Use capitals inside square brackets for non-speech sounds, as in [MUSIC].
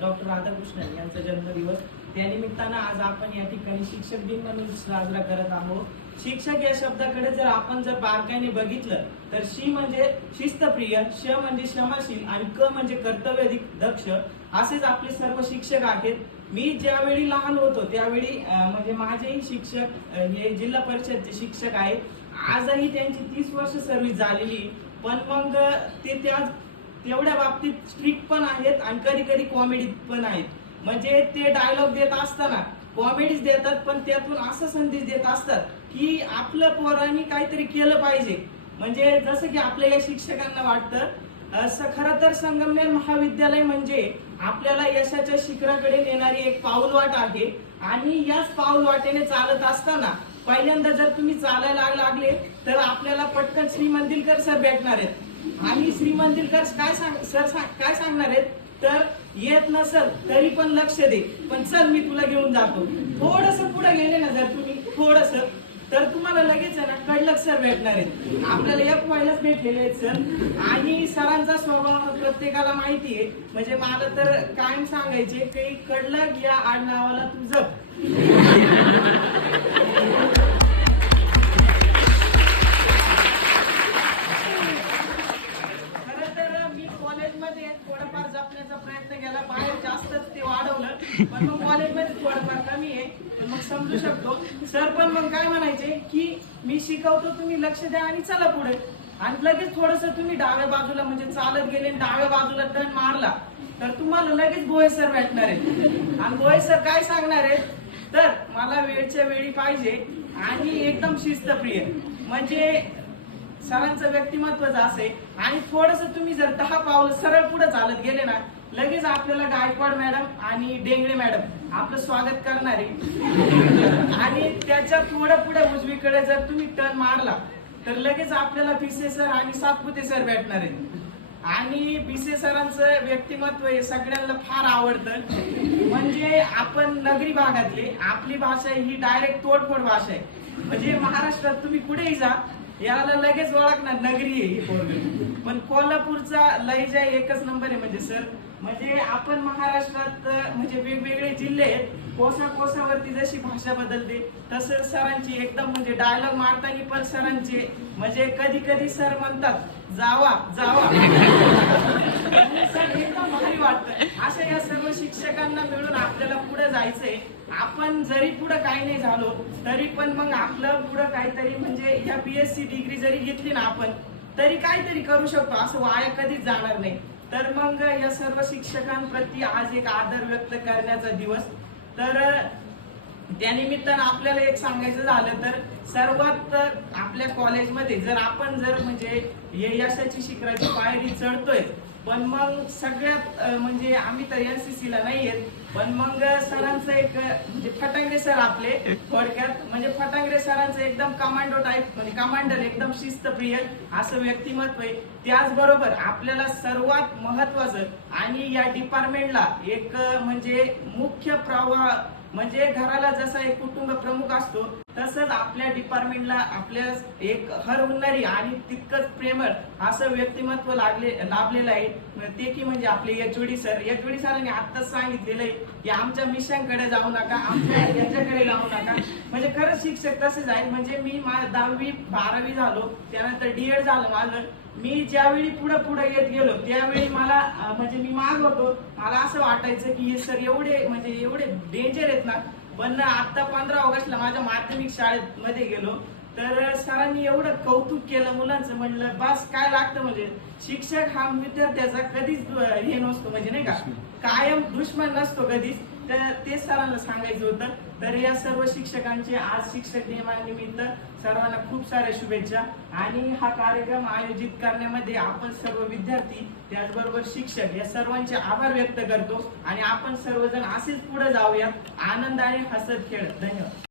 Doctor Radhakrishnan यांचा जन्मदिवस. त्यानिमित्तानं आज आपण या ठिकाणी शिक्षक दिन म्हणून साजरा करत आहोत. शिक्षक या शब्दाकडे जर आपण जर बारकाईने बघितलं तर शी म्हणजे शिस्तप्रिय श म्हणजे क्षमाशील आणि क म्हणजे कर्तव्य दक्ष असेच आपले सर्व शिक्षक आहेत. मी ज्यावेळी लहान होतो त्यावेळी म्हणजे माझेही शिक्षक हे जिल्हा परिषदचे शिक्षक आहेत. आजही त्यांची तीस वर्ष सर्व्हिस झालेली पण मग ते त्या तेवढ्या बाबतीत स्ट्रिक्ट पण आहेत आणि कधी कधी कॉमेडी पण आहेत. म्हणजे ते डायलॉग देत असताना कॉमेडीज देतात पण त्यातून असा संदेश देत असतात की आपलं पोरांनी काहीतरी केलं पाहिजे. म्हणजे जसं की आपल्या या शिक्षकांना वाटतं असं खरं तर संगमनेर महाविद्यालय म्हणजे आपल्याला यशाच्या शिखराकडे नेणारी एक पाऊलवाट आहे. आणि याच पाऊलवाटेने चालत असताना पहिल्यांदा जर तुम्ही चालायला लागले तर आपल्याला पटकन श्री मंदिरकर सर भेटणार आहेत. आणि श्री काय सांग सर सांग- काय सांगणार आहेत? तर येत नसल तरी पण लक्ष दे. पण चल मी तुला घेऊन जातो. थोडस पुढे गेले ना जर तुम्ही थोडस तर तुम्हाला लगेच आहे ना कडलक सर भेटणार आहेत. आपल्याला एक व्हायलाच भेटलेले आहेत सर. आणि सरांचा स्वभाव प्रत्येकाला माहिती आहे. म्हणजे मला तर कायम सांगायचे की कडलक या आडनावाला तू जप पण मग कॉलेजमध्ये थोडंफार कमी आहे. पण मग समजू शकतो. सर पण मग काय म्हणायचे की मी शिकवतो तुम्ही लक्ष द्या आणि चला पुढे. आणि लगेच थोडस तुम्ही डाव्या बाजूला म्हणजे चालत गेले डाव्या बाजूला टर्न मारला तर तुम्हाला लगेच गोहे सर भेटणार आहेत. आणि गोहे सर काय सांगणार आहेत? तर मला वेळच्या वेळी पाहिजे आणि एकदम शिस्तप्रिय. म्हणजे सरांचं व्यक्तिमत्वच असे. आणि थोडस तुम्ही जर दहा पावलं सरळ पुढे चालत गेले ना लगेच आपल्याला गायकवाड मॅडम आणि डेंगळे मॅडम आपलं स्वागत करणारे. आणि त्याच्या थोडं पुढे उजवीकडे जर तुम्ही टर्न मारला तर लगेच आपल्याला भिसे सर आणि सातपुते सर भेटणार. आहे आणि बिसे सरांचं व्यक्तिमत्व हे सगळ्यांना फार आवडतं. म्हणजे आपण नगरी भागातले आपली भाषा ही डायरेक्ट तोडफोड भाषा आहे. म्हणजे महाराष्ट्रात तुम्ही कुठेही जा याला लगेच ओळखणार नगरी आहे ही पोरगी. पण कोल्हापूरचा लयजा एकच नंबर आहे म्हणजे सर म्हणजे आपण महाराष्ट्रात म्हणजे वेगवेगळे जिल्हे आहेत कोसा कोसावरती जशी भाषा बदलते तसं सरांची एकदम म्हणजे डायलॉग मारताना पण सरांचे म्हणजे कधी कधी सर म्हणतात जावा जावा [LAUGHS] सर एकदम भारी वाटतं अशा या सर्व शिक्षकांना मिळून आपल्याला पुढे जायचंय. आपण जरी पुढे काही नाही झालो तरी पण मग आपलं पुढे काहीतरी म्हणजे या बीएससी डिग्री जरी घेतली ना आपण तरी काहीतरी करू शकतो असं वाया कधीच जाणार नाही. तर मग या सर्व शिक्षकांप्रती आज एक आदर व्यक्त करण्याचा दिवस. तर त्यानिमित्तानं आपल्याला एक सांगायचं झालं तर सर्वात आपल्या कॉलेजमध्ये जर आपण जर म्हणजे यशाची शिखराची पायरी चढतोय पण मग सगळ्यात म्हणजे आम्ही तर एनसीसी ला नाही येत पण मग सरांचं एक म्हणजे फटांगरे सर आपले थोडक्यात म्हणजे फटांगरे सरांचं एकदम कमांडो टाईप म्हणजे कमांडर एकदम शिस्तप्रिय असं व्यक्तिमत्व आहे. त्याचबरोबर आपल्याला सर्वात महत्वाचं आणि या डिपार्टमेंटला एक म्हणजे मुख्य प्रवाह म्हणजे घराला जसा एक कुटुंब प्रमुख असतो तसंच आपल्या डिपार्टमेंटला आपल्या एक हर होणारी आणि तितकंच प्रेमळ असं व्यक्तिमत्व लागले लाभलेलं आहे. ते की म्हणजे आपले यचोडी सर यचोडी सरांनी आत्ताच सांगितलेलं आहे की आमच्या मिशांकडे जाऊ नका आमच्या याच्याकडे लावू नका. म्हणजे खरंच शिक्षक तसेच आहे म्हणजे मी दहावी बारावी झालो त्यानंतर डीएड झालं माझं. मी ज्यावेळी पुढे पुढे येत गेलो त्यावेळी मला म्हणजे मी माग होतो. मला असं वाटायचं की हे सर एवढे म्हणजे एवढे डेंजर आहेत ना पण आता पंधरा ऑगस्टला माझ्या माध्यमिक शाळेत मध्ये गेलो. तर सरांनी एवढं कौतुक केलं मुलांचं म्हणलं बस काय लागतं म्हणजे? शिक्षक हा विद्यार्थ्याचा कधीच हे नसतो म्हणजे नाही का? कायम दुश्मन नसतो कधीच. तर ते सरांना सांगायचं होतं तर या सर्व शिक्षकांचे आज शिक्षक दिनानिमित्त सर्वांना खूप साऱ्या शुभेच्छा. आणि हा कार्यक्रम आयोजित करण्यामध्ये आपण सर्व विद्यार्थी त्याचबरोबर शिक्षक या सर्वांचे आभार व्यक्त करतो. आणि आपण सर्वजण असेच पुढे जाऊया आनंदाने हसत खेळत. धन्यवाद.